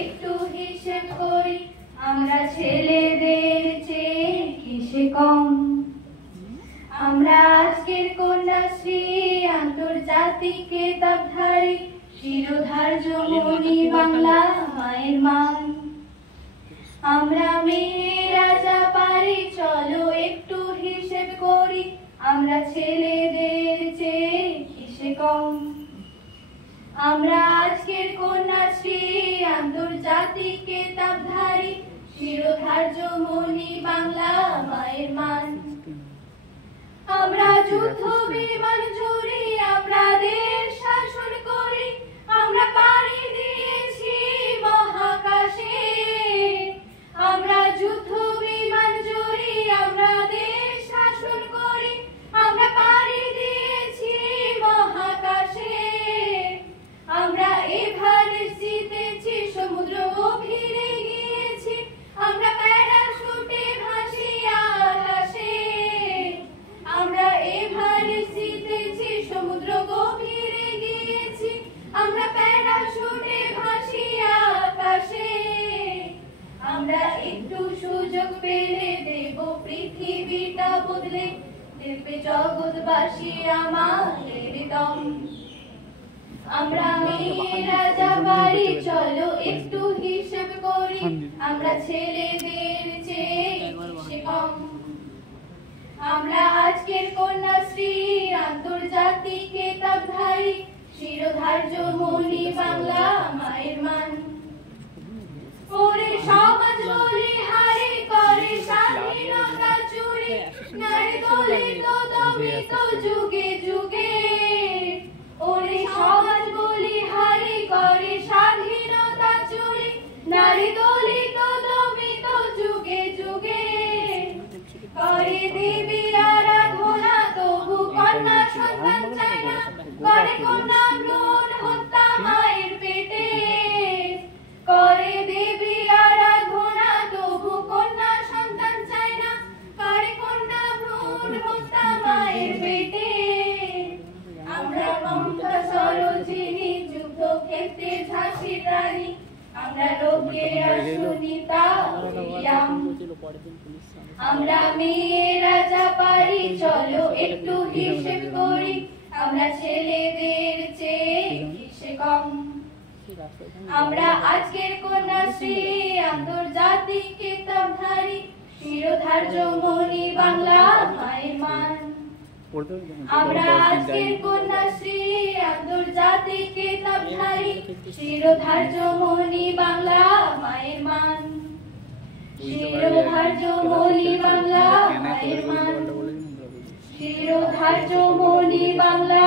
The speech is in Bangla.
একটু হিসেব করি আমরা ছেলেদের চেয়ে কিসে কম। আমরা আজকের কন্যাশ্রী আন্তর্জাতিক খেতাবধারী শিরোধার্য মনি বাংলা মায়ের মান। আমরা মেয়েরা যা পারি চলো একটু হিসেব করি আমরা ছেলেদের চেয়ে কিসে কম। আমরা আজকের কন্যাশ্রী আন্তর্জাতিক খেতাবধারী শিরোধার্য মনি বাংলা মায়ের মান। আমরা যুদ্ধ বিমান জুড়ি আমরা দেশ শাসন করি আমরা পাড়ি দিয়েছি মহাকাশে। আমরা যুদ্ধ বিমান জুড়ি আমরা দেশ শাসন করি আমরা পাড়ি দিয়েছি মহাকাশে। আমরা এভারেস্ট জিতেছি সমুদ্র গভীরে গিয়েছি আমরা প্যারাশুটে ভাসি আকাশে। আমরা এভারেস্ট জিতেছি সমুদ্র গভীরে গিয়েছি আমরা প্যারাশুটে ভাসি আকাশে। আমরা একটু সুযোগ পেলে দেব পৃথিবীটা বদলে দেখবে জগৎবাসী আমাদের দম। আমরা মেয়েরা যা পারি চলো একটু হিসেব করি আমরা ছেলেদের চেয়ে কিসে কম। আমরা আজকের কন্যাশ্রী আন্তর্জাতিক খেতাবধারী শিরোধার্য মনি বাংলা মায়ের মান। ওরে সমাজ বলি হারে করে স্বাধীনতা চুরি নারী দলিত দমিত যুগে যুগে। ওরে সমাজ বলি হারি করে স্বাধীনতা চুরি নারী দলিত দমিত যুগে যুগে। করে দেবী আরাধনা তবু কন্যা সন্তান চায় না করে কন্যা ভ্রূণ হত্যা মায়ের পেটে। করে দেবী আরাধনা তবু কন্যা সন্তান চায় না করে কন্যা ভ্রূণ হত্যা মায়ের পেটে। আমরা মমতা সরোজিনী যুদ্ধ ক্ষেত্রে ঝাঁসির রানী আমরা রোগের সুনিতা উইলিয়াম। আমরা মেয়েরা যা পারি চলো একটু হিসেব করি আমরা ছেলেদের চেয়ে কিসে কম। আমরা আজকের কন্যাশ্রী আন্তর্জাতিক খেতাবধারী শিরোধার্য মনি বাংলা মায়ের মান। আমরা আজকের কন্যাশ্রী আন্তর্জাতিক খেতাবধারী শিরোধার্য মনি বাংলা মায়ের মান। শিরোধার্য মনি বাংলা মায়ের মান। শিরোধার্য মনি বাংলা